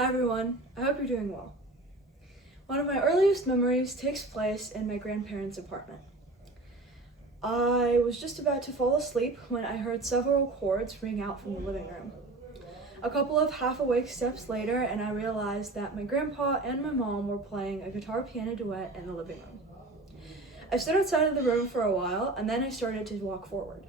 Hi everyone, I hope you're doing well. One of my earliest memories takes place in my grandparents' apartment. I was just about to fall asleep when I heard several chords ring out from the living room. A couple of half-awake steps later, and I realized that my grandpa and my mom were playing a guitar-piano duet in the living room. I stood outside of the room for a while, and then I started to walk forward.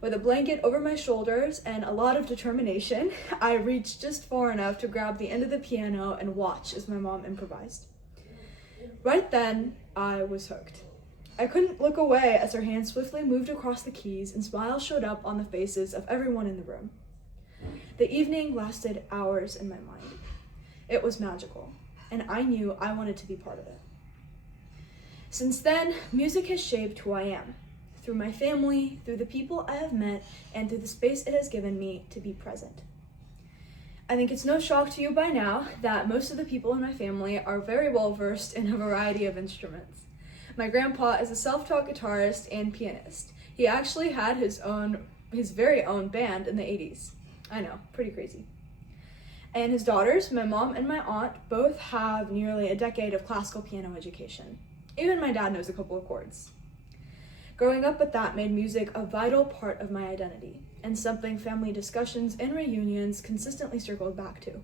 With a blanket over my shoulders and a lot of determination, I reached just far enough to grab the end of the piano and watch as my mom improvised. Right then, I was hooked. I couldn't look away as her hand swiftly moved across the keys and smiles showed up on the faces of everyone in the room. The evening lasted hours in my mind. It was magical, and I knew I wanted to be part of it. Since then, music has shaped who I am. Through my family, through the people I have met, and through the space it has given me to be present. I think it's no shock to you by now that most of the people in my family are very well versed in a variety of instruments. My grandpa is a self-taught guitarist and pianist. He actually had his very own band in the 80s. I know, pretty crazy. And his daughters, my mom and my aunt, both have nearly a decade of classical piano education. Even my dad knows a couple of chords. Growing up with that made music a vital part of my identity, and something family discussions and reunions consistently circled back to.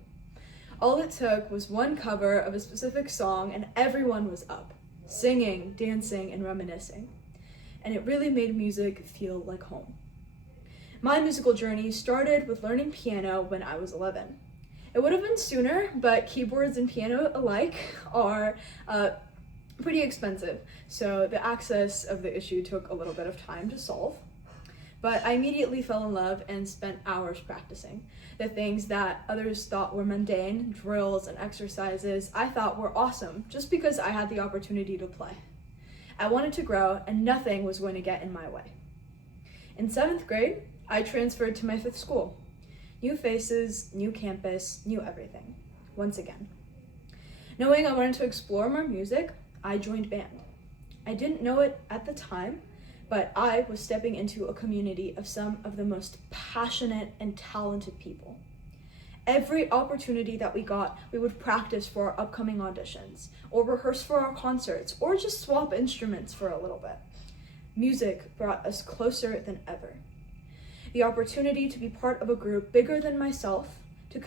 All it took was one cover of a specific song and everyone was up, singing, dancing, and reminiscing. And it really made music feel like home. My musical journey started with learning piano when I was 11. It would have been sooner, but keyboards and piano alike are pretty expensive, so the access of the issue took a little bit of time to solve. But I immediately fell in love and spent hours practicing. The things that others thought were mundane, drills and exercises, I thought were awesome just because I had the opportunity to play. I wanted to grow and nothing was going to get in my way. In 7th grade, I transferred to my 5th school. New faces, new campus, new everything, once again. Knowing I wanted to explore more music, I joined band. I didn't know it at the time, but I was stepping into a community of some of the most passionate and talented people. Every opportunity that we got, we would practice for our upcoming auditions, or rehearse for our concerts, or just swap instruments for a little bit. Music brought us closer than ever. The opportunity to be part of a group bigger than myself, to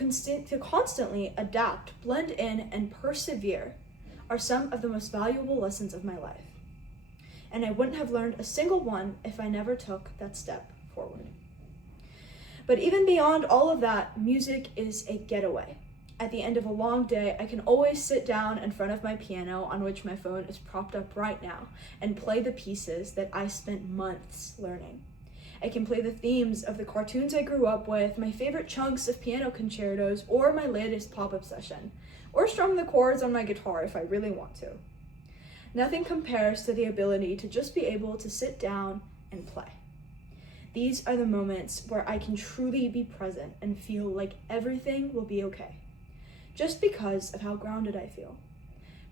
constantly adapt, blend in, and persevere are some of the most valuable lessons of my life. And I wouldn't have learned a single one if I never took that step forward. But even beyond all of that, music is a getaway. At the end of a long day, I can always sit down in front of my piano, on which my phone is propped up right now, and play the pieces that I spent months learning. I can play the themes of the cartoons I grew up with, my favorite chunks of piano concertos, or my latest pop obsession, or strum the chords on my guitar if I really want to. Nothing compares to the ability to just be able to sit down and play. These are the moments where I can truly be present and feel like everything will be okay, just because of how grounded I feel.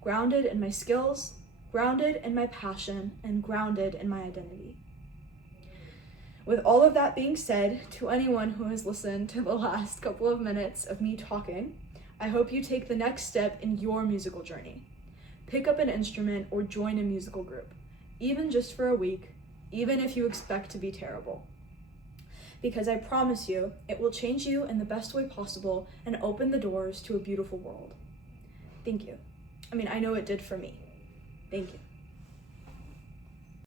Grounded in my skills, grounded in my passion, and grounded in my identity. With all of that being said, to anyone who has listened to the last couple of minutes of me talking, I hope you take the next step in your musical journey. Pick up an instrument or join a musical group, even just for a week, even if you expect to be terrible. Because I promise you, it will change you in the best way possible and open the doors to a beautiful world. Thank you. I know it did for me. Thank you.